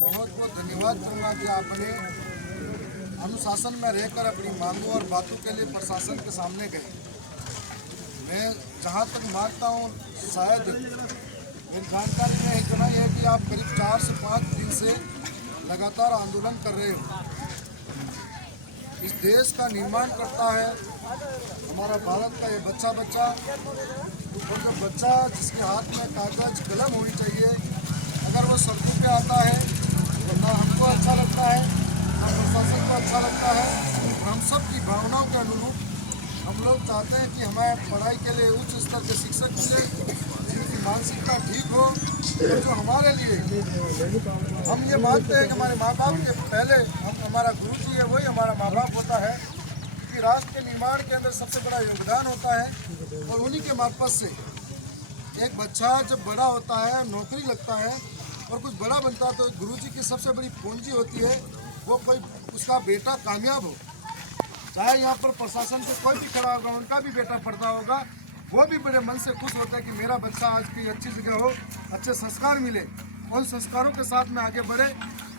बहुत बहुत धन्यवाद करूँगा कि आपने अनुशासन में रहकर अपनी मांगों और बातों के लिए प्रशासन के सामने गए। मैं जहाँ तक मानता हूँ, शायद मेरी जानकारी में इतना ही है कि आप करीब 4 से 5 दिन से लगातार आंदोलन कर रहे हो। इस देश का निर्माण करता है हमारा भारत का ये बच्चा और जो बच्चा जिसके हाथ में कागज कलम होनी चाहिए, अगर वो सड़कों पे आता है तो ना हमको अच्छा लगता है, ना प्रशासन को अच्छा लगता है। हम सब की भावनाओं के अनुरूप हम लोग चाहते हैं कि हमें पढ़ाई के लिए उच्च स्तर के शिक्षक मिले, जिनकी मानसिकता ठीक हो, और जो हमारे लिए हम ये मानते हैं कि हमारे माँ बाप के पहले हमारा गुरु जी है, वही हमारा माँ बाप होता है, कि राष्ट्र के निर्माण के अंदर सबसे बड़ा योगदान होता है। और उन्हीं के मार्फत से एक बच्चा जब बड़ा होता है, नौकरी लगता है और कुछ बड़ा बनता है, तो गुरुजी की सबसे बड़ी पूंजी होती है वो कोई उसका बेटा कामयाब हो। चाहे यहाँ पर प्रशासन से कोई भी खड़ा होगा, उनका भी बेटा पढ़ता होगा, वो भी बड़े मन से खुश होता है कि मेरा बच्चा आज की अच्छी जगह हो, अच्छे संस्कार मिले, उन संस्कारों के साथ में आगे बढ़े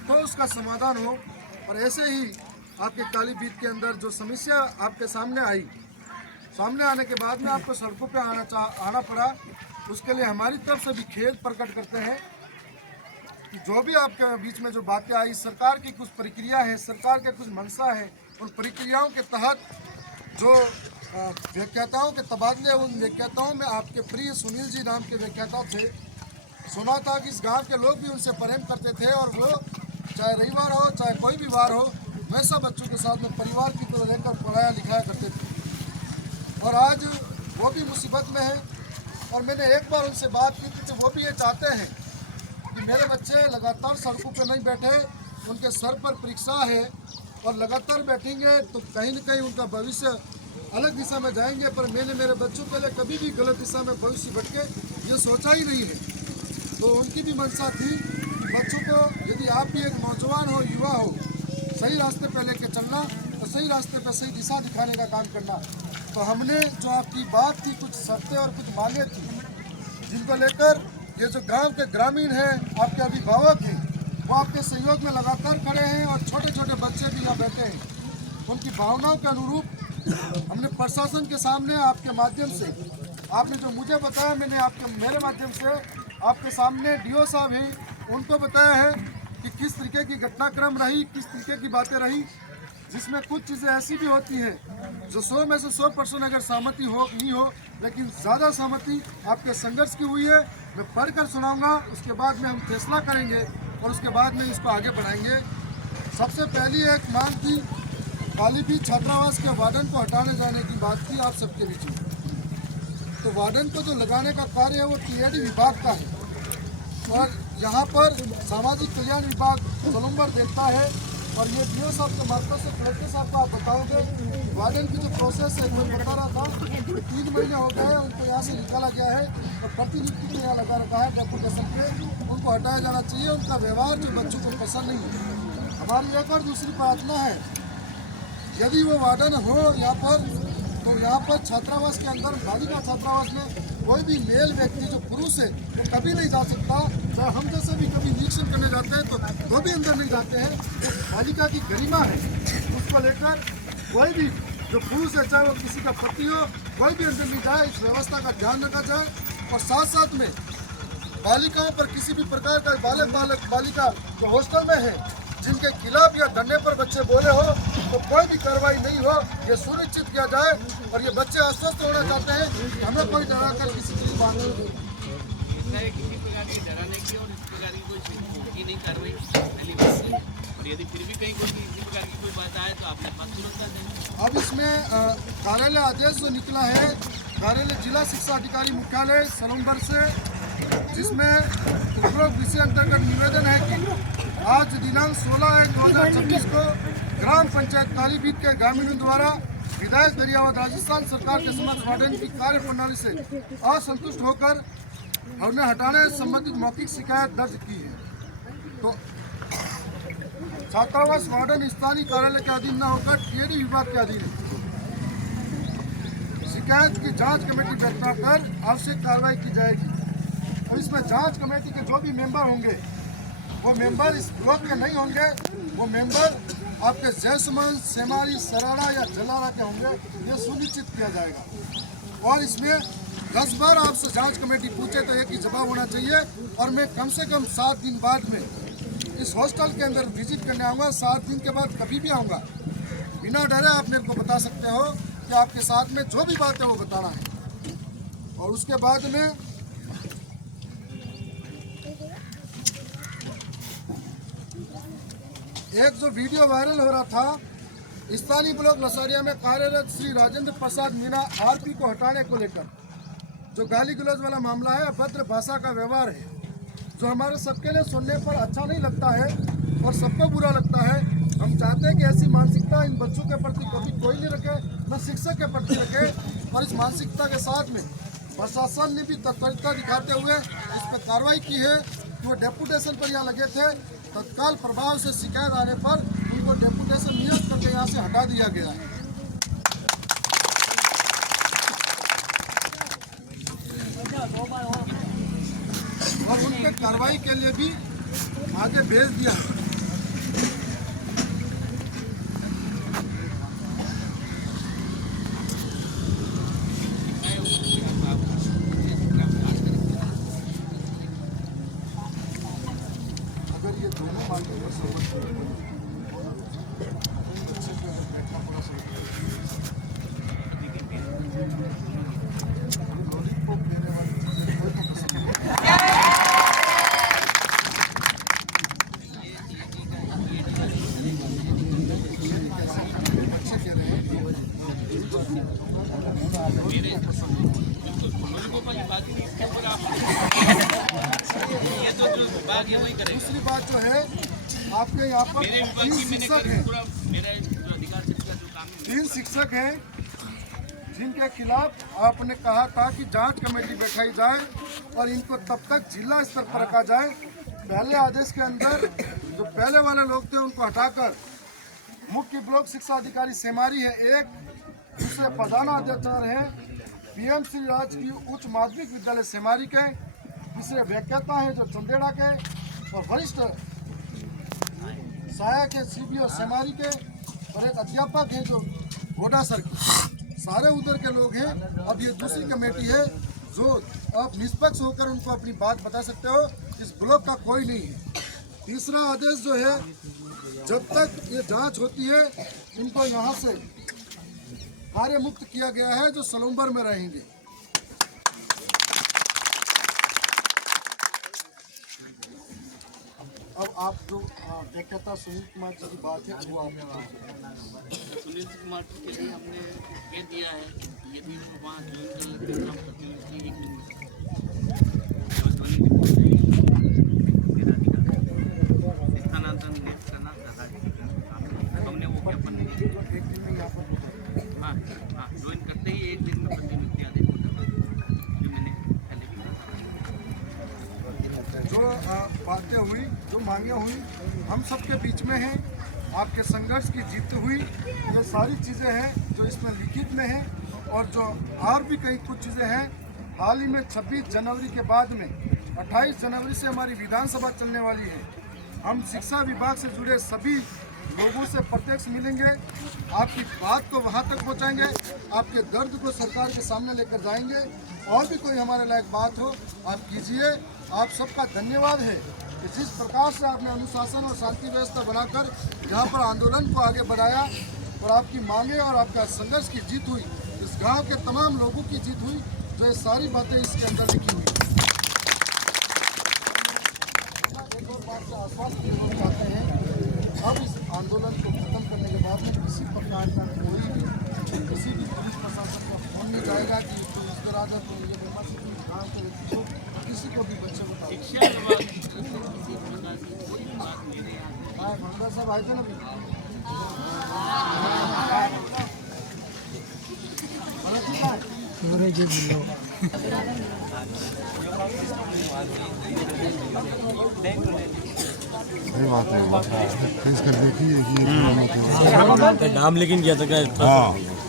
तो उसका समाधान हो। और ऐसे ही आपके काली बीत के अंदर जो समस्या आपके सामने आई, सामने आने के बाद में आपको सड़कों पे आना पड़ा, उसके लिए हमारी तरफ से भी खेद प्रकट करते हैं कि जो भी आपके बीच में जो बातें आई, सरकार की कुछ प्रक्रिया है, सरकार के कुछ मंशा है, उन प्रक्रियाओं के तहत जो व्याख्याताओं के तबादले, उन व्याख्याताओं में आपके प्रिय सुनील जी नाम के व्याख्याता थे। सुना था कि इस गांव के लोग भी उनसे प्रेम करते थे और वो चाहे रविवार हो चाहे कोई भी वार हो, वैसा बच्चों के साथ में परिवार की तरह रहकर पढ़ाया लिखाया करते थे। और आज वो भी मुसीबत में है। और मैंने एक बार उनसे बात की थी, तो वो भी ये चाहते हैं कि मेरे बच्चे लगातार सड़कों पर नहीं बैठे, उनके सर पर परीक्षा है और लगातार बैठेंगे तो कहीं न कहीं उनका भविष्य अलग दिशा में जाएंगे। पर मैंने मेरे बच्चों के लिए कभी भी गलत दिशा में भविष्य भटके ये सोचा ही नहीं है। तो उनकी भी मंशा थी कि बच्चों को, यदि आप भी एक नौजवान हो, युवा हो, सही रास्ते पर लेके चलना और सही रास्ते पर सही दिशा दिखाने का काम करना। तो हमने जो आपकी बात थी, कुछ शर्तें और कुछ मांगे थी, जिनको लेकर ये जो गांव के ग्रामीण हैं, आपके अभिभावक हैं, वो आपके सहयोग में लगातार खड़े हैं और छोटे छोटे बच्चे भी यहाँ बैठे हैं। उनकी भावनाओं के अनुरूप हमने प्रशासन के सामने आपके माध्यम से, आपने जो मुझे बताया, मैंने मेरे माध्यम से आपके सामने डीओ साहब हैं, उनको बताया है कि किस तरीके की घटनाक्रम रही, किस तरीके की बातें रही, जिसमें कुछ चीज़ें ऐसी भी होती हैं जो 100 में से 100% अगर सहमति हो नहीं हो, लेकिन ज़्यादा सहमति आपके संघर्ष की हुई है। मैं पढ़कर सुनाऊंगा, उसके बाद में हम फैसला करेंगे और उसके बाद में इसको आगे बढ़ाएंगे। सबसे पहली एक मांग थी, काली बीत छात्रावास के वार्डन को हटाने जाने की बात थी आप सबके बीच में। तो वार्डन को जो लगाने का कार्य है वो टीएडी विभाग का है और यहाँ पर सामाजिक कल्याण विभाग सलूम्बर देखता है। और ये डीओ साहब के मार्फत से कलेक्टर साहब को आप बताओगे, वार्डन की जो प्रोसेस है, मैं बता रहा था, 3 महीने हो गए उनको यहाँ से निकाला गया है और प्रतिनियुक्ति को यहाँ लगा रखा है डेपुटेशन पे। उनको हटाया जाना चाहिए, उनका व्यवहार जो बच्चों को पसंद नहीं है। हमारी एक और दूसरी प्रार्थना है, यदि वो वार्डन हो यहाँ पर, तो यहाँ पर छात्रावास के अंदर, बालिका छात्रावास में कोई भी मेल व्यक्ति जो पुरुष है वो कभी नहीं जा सकता। चाहे हम जैसे भी कभी निरीक्षण करने जाते हैं तो भी अंदर नहीं जाते हैं। वो बालिका की गरिमा है, उसको लेकर कोई भी जो पुरुष है, चाहे वो किसी का पति हो, कोई भी अंदर नहीं जाए। इस व्यवस्था का ध्यान रखा जाए। और साथ साथ में बालिकाओं पर किसी भी प्रकार का बालिका जो हॉस्टल में है, जिनके खिलाफ या धरने पर बच्चे बोले हो, तो कोई भी कार्रवाई नहीं हो, ये सुनिश्चित किया जाए। और ये बच्चे आश्वस्त होना चाहते हैं, हमें कोई डरा कर किसी चीज बात नहीं दी। किसी प्रकार की डराने की और इस प्रकार की कोई नहीं कार्रवाई पहली बात है। और यदि फिर भी कहीं कोई इसी प्रकार की कोई बात आए तो आपने बात सुरक्षा दें। अब इसमें कार्यालय आदेश जो निकला है, कार्यालय जिला शिक्षा अधिकारी मुख्यालय सलूम्बर से, जिसमें उपरोक्त विषय अंतर्गत निवेदन है कि आज दिनांक 16/1/2026 को ग्राम पंचायत काली बीत के ग्रामीणों द्वारा विधायक दरियावत राजस्थान सरकार के समक्ष वार्डन की कार्य प्रणाली से असंतुष्ट होकर हमने हटाने संबंधित मौखिक शिकायत दर्ज की है। तो छात्रावास वार्डन स्थानीय कार्यालय के अधीन न होकर टीएडी विभाग के अधीन है। शिकायत की जांच कमेटी बैठा कर आवश्यक कार्रवाई की जाएगी। और इसमें जांच कमेटी के जो भी मेंबर होंगे वो मेंबर इस ब्लॉक के नहीं होंगे, वो मेंबर आपके जैसमंद, सेमारी, सराड़ा या जलारा के होंगे, ये सुनिश्चित किया जाएगा। और इसमें 10 बार आपसे जांच कमेटी पूछे तो एक ही जवाब होना चाहिए। और मैं कम से कम 7 दिन बाद में इस हॉस्टल के अंदर विजिट करने आऊँगा। 7 दिन के बाद कभी भी आऊँगा, बिना डरे आप मेरे को बता सकते हो कि आपके साथ में जो भी बात है वो बताना है। और उसके बाद में एक जो वीडियो वायरल हो रहा था स्थानीय ब्लॉक लसारिया में कार्यरत श्री राजेंद्र प्रसाद मीणा आरपी को हटाने को लेकर, जो गाली गलौज वाला मामला है, अभद्र भाषा का व्यवहार है, जो हमारे सबके लिए सुनने पर अच्छा नहीं लगता है और सबको बुरा लगता है। हम चाहते हैं कि ऐसी मानसिकता इन बच्चों के प्रति कभी कोई नहीं रखे, न शिक्षक के प्रति रखे। और इस मानसिकता के साथ में प्रशासन ने भी तत्परता दिखाते हुए इस पर कार्रवाई की है कि वो डेपुटेशन पर यहाँ लगे थे। तत्काल प्रभाव से शिकायत आने पर उनको डेपुटेशन नियुक्त करके यहाँ से हटा दिया गया है। और उनके कार्रवाई के लिए भी आगे भेज दिया है। अगर ये दोनों बातों पर सहमत हो बैठना पड़ा लॉलीपॉप देने वाली चीजें कोई तो पसंद नहीं। अच्छे कह रहे हैं दूसरी बात जो है, आपके यहाँ पर 3 शिक्षक हैं जिनके खिलाफ आपने कहा था कि जांच कमेटी बैठाई जाए और इनको तब तक जिला स्तर पर रखा जाए। पहले आदेश के अंदर जो पहले वाले लोग थे उनको हटाकर मुख्य ब्लॉक शिक्षा अधिकारी सेमारी है एक, दूसरे प्रधानाध्याचार्य हैं पीएम श्री राजकीय उच्च माध्यमिक विद्यालय सेमारी के, तीसरे व्याख्याता हैं जो चंदेड़ा के, और वरिष्ठ सहायक है सीबीओ सेमारी के, और एक अध्यापक है जो घोड़ासर के। सारे उधर के लोग हैं। अब ये दूसरी कमेटी है जो आप निष्पक्ष होकर उनको अपनी बात बता सकते हो। इस ब्लॉक का कोई नहीं है। तीसरा आदेश जो है, जब तक ये जांच होती है इनको यहाँ से कार्य मुक्त किया गया है, जो सलूम्बर में रहेंगे। अब आप जो व्याख्याता सुनील कुमार जी की बात है वो आप सुनील कुमार के लिए हमने कह दिया है यदि वो वहाँ स्थानांतरण करना चाहता है, हमने वो ज्ञापन एक दिन में यहाँ पर हाँ ज्वाइन करते ही 1 दिन में प्रतिनियुक्ति आदेश होता है, जो मैंने पहले भी कहा। जो बातें हुई, जो मांगे हुई, हम सबके बीच में हैं। आपके संघर्ष की जीत हुई, ये सारी चीज़ें हैं जो इसमें लिखित में हैं। और जो और भी कई कुछ चीज़ें हैं, हाल ही में 26 जनवरी के बाद में 28 जनवरी से हमारी विधानसभा चलने वाली है। हम शिक्षा विभाग से जुड़े सभी लोगों से प्रत्यक्ष मिलेंगे, आपकी बात को वहाँ तक पहुँचाएंगे, आपके दर्द को सरकार के सामने लेकर जाएंगे। और भी कोई हमारे लायक बात हो आप कीजिए। आप सबका धन्यवाद है कि जिस प्रकार से आपने अनुशासन और शांति व्यवस्था बनाकर यहाँ पर आंदोलन को आगे बढ़ाया और आपकी मांगे और आपका संघर्ष की जीत हुई, इस गांव के तमाम लोगों की जीत हुई, जो ये सारी बातें इसके अंदर लिखी हुई। एक और बात से आश्वासन देना चाहते हैं, अब इस आंदोलन को खत्म करने के बाद में किसी प्रकार का किसी भी पुलिस प्रशासन को फोन नहीं जाएगा कि तो इस तरह का तो ये गाँव के व्यक्ति को किसी को भी बच्चे बताओ। मंगल साहब आए थे ना नाम लेकिन किया था क्या?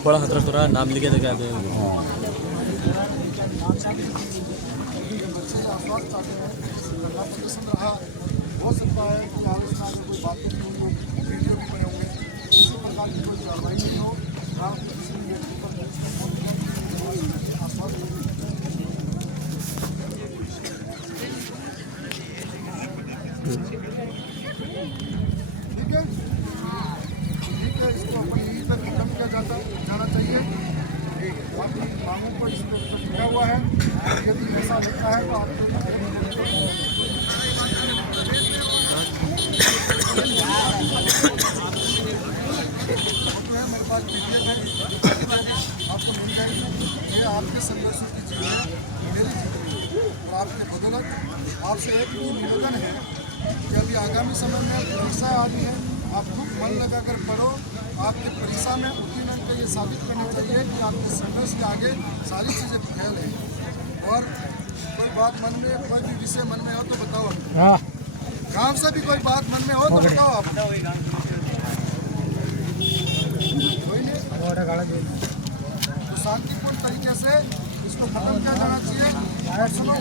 बड़ा खतरा तो रहा, नाम लिखे था क्या? प्रदर्शन रहा हो सकता है कि आलोचना में कोई बातें भी होंगी, वीडियो भी बने होंगे, किसी प्रकार की कोई कार्रवाई नहीं हो। आप किसी भी व्यक्ति पर आश्वासन ठीक है, इसको अपन यहीं पर खत्म किया जाना चाहिए। बाकी मांगों को इस पर लिखा हुआ है, यदि ऐसा लिखा है तो आपको मेरे पास PDF है, आपको मिल जाएगी। ये आपके संघर्षों की चीज़ है, मेरी चीज़ है, और आपके बदौलत आपसे एक भी निवेदन है कि अभी आगामी समय में परीक्षा आ रही है, आप खूब मन लगाकर पढ़ो। आपके परीक्षा में उत्तीर्ण को ये साबित करना चाहिए कि आपके संघर्ष के आगे सारी चीज़ें फेल हैं। और कोई बात मन में, कोई भी विषय मन में हो तो बताओ, गाँव से भी कोई बात मन में हो तो बताओ आप। तो शांतिपूर्ण तरीके से इसको खत्म किया जाना चाहिए। और सुनो,